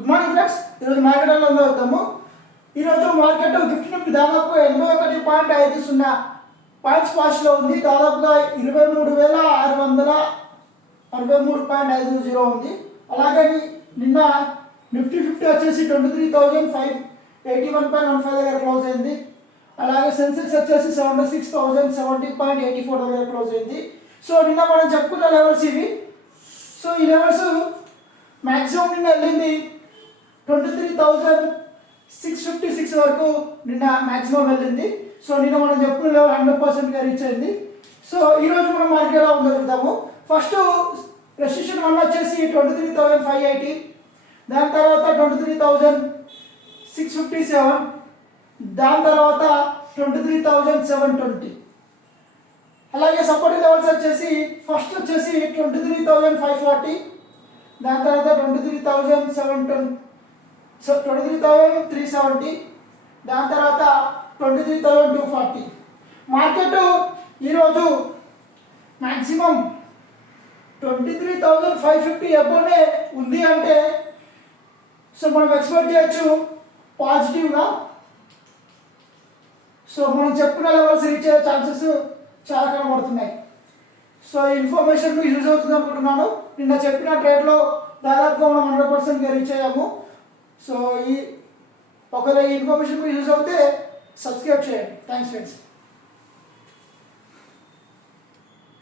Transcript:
Good morning friends. ఈరోజు మార్కెట్లో వద్దాము. ఈరోజు మార్కెట్ గిఫ్ట్ నిఫ్టీ దాదాపు 81.50 పాయింట్స్ పాస్ట్లో ఉంది. దాదాపుగా 23,663.50 ఉంది. అలాగే నిన్న నిఫ్టీ 50 వచ్చేసి 23,581.15 దగ్గర క్లోజ్ అయింది. అలాగే సెన్సెక్స్ వచ్చేసి 76,070.84 దగ్గర క్లోజ్ అయింది. సో నిన్న మనం చెప్పుకున్న లెవెల్స్ ఇవి. సో ఈ లెవెల్స్ మ్యాక్సిమం నిన్న వెళ్ళింది 23,656 వరకు నిన్న మ్యాక్సిమం వెళ్ళింది. సో నిన్న మనం చెప్పుకున్న లెవెల్ 100%గా రీచ్ అయింది. సో ఈరోజు మనం మార్కెట్ ఎలా ఉందో చూద్దాము. ఫస్ట్ రెసిస్టెన్స్ 1 వచ్చేసి 23,580, దాని తర్వాత 23,657, దాని తర్వాత 23,720. అలాగే సపోర్టింగ్ లెవెల్స్ వచ్చేసి ఫస్ట్ వచ్చేసి 23,540, దాని తర్వాత 23,370, దాని తర్వాత 23,240. మార్కెట్ ఈరోజు మ్యాక్సిమం 23,550 అబోనే ఉంది అంటే సో మనం ఎక్స్పెక్ట్ చేయొచ్చు పాజిటివ్గా. సో మనం చెప్పుకున్న లెవెల్స్ రీచ్ అయ్యే ఛాన్సెస్ చాలా కనబడుతున్నాయి. సో ఈ ఇన్ఫర్మేషన్ మీకు యూజ్ అవుతుంది అనుకుంటున్నాను. నిన్న చెప్పిన ట్రేడ్లో దాదాపుగా మనం 100%గా రీచ్ అయ్యాము. సో ఒకవేళ ఈ ఇన్ఫర్మేషన్ మీకు యూజ్ అవుతే సబ్స్క్రైబ్ చేయండి. Thanks friends.